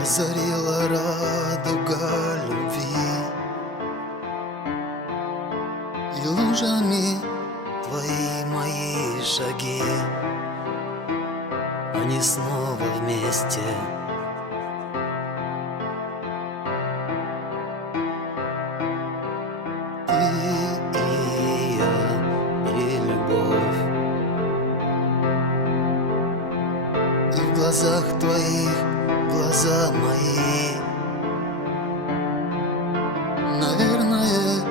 озарила радуга любви, и лужами твои мои шаги, они снова вместе. Ты и я, и любовь, и в глазах твоих глаза мои. Наверное,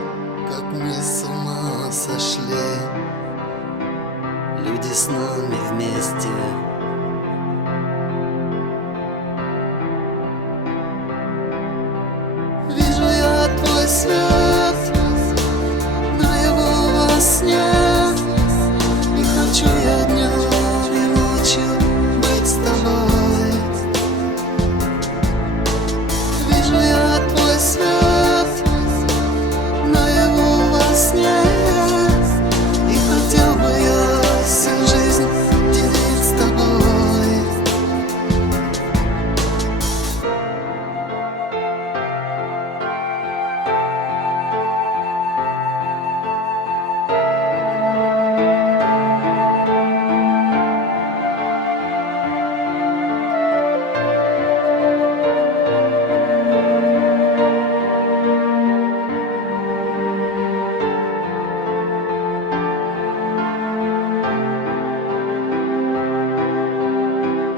как мы с ума сошли, люди с нами вместе. Вижу я твой свет наяву во сне, и хочу я днем и ночью быть с тобой. Вижу я твой свет наяву во сне, и хотел бы я всю жизнь делить с тобой.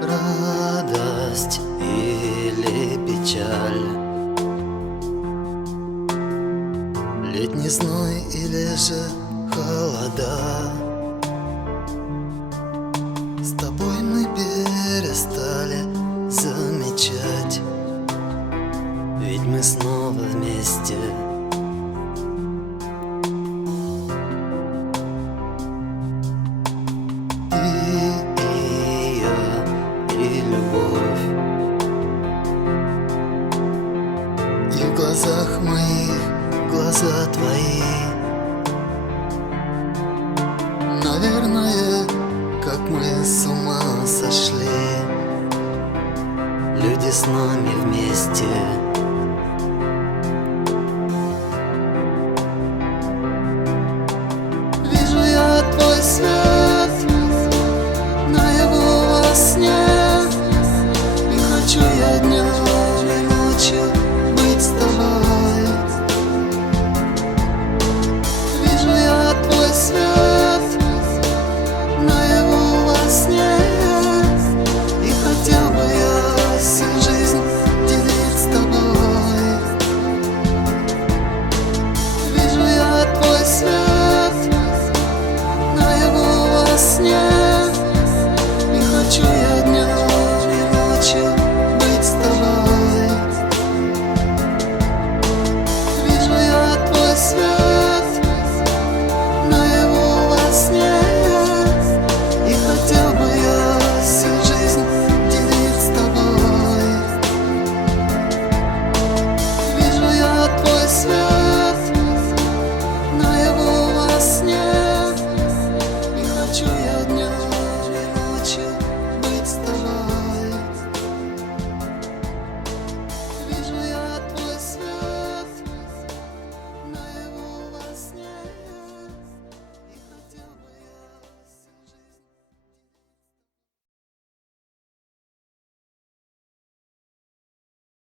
Радость или печаль, летний зной или же холода, с тобой мы перестали замечать, ведь мы снова вместе. И любовь, и в глазах моих глаза твои. Наверное, как мы с ума сошли, люди с нами вместе.